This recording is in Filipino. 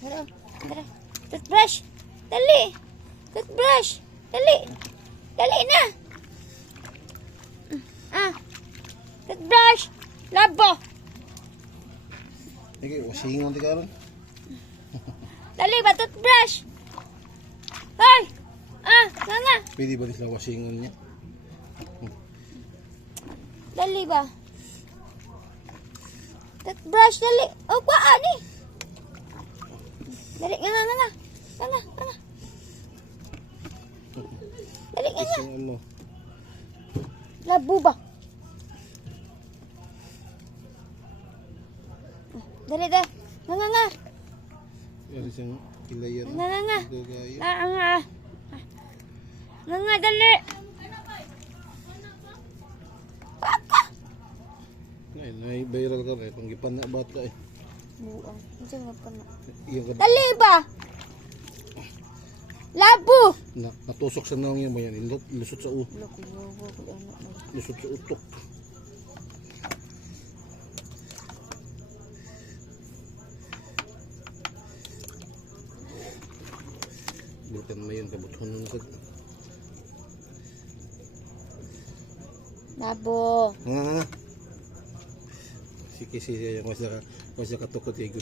Tara, tara. Toothbrush. Dali. Toothbrush. Dali. Dali na. Toothbrush. Labo. Sige, wasingon ti karon. Dali ba toothbrush? Hoy. Nga. Pwede ba sila wasingon niya? Dali ba? Toothbrush, dali. Oh, paan eh. Dali, nga. Dali, nga. Wasingon mo. Labo ba? Dali. Nga. Yan isang ilayan. Nga. Gagaya. Nga, dali. Nay viral ka rin. Panggipan na bata eh. Buang. Hindi nga pa na. Iyang ka Dali ba? Labo! natusok sa naong yan mo yan. Lusot sa Labo. lusot sa utok. Bukan mo yun. Kabutuhan mo ka. Labo. Nga. Sige, masya katukot yung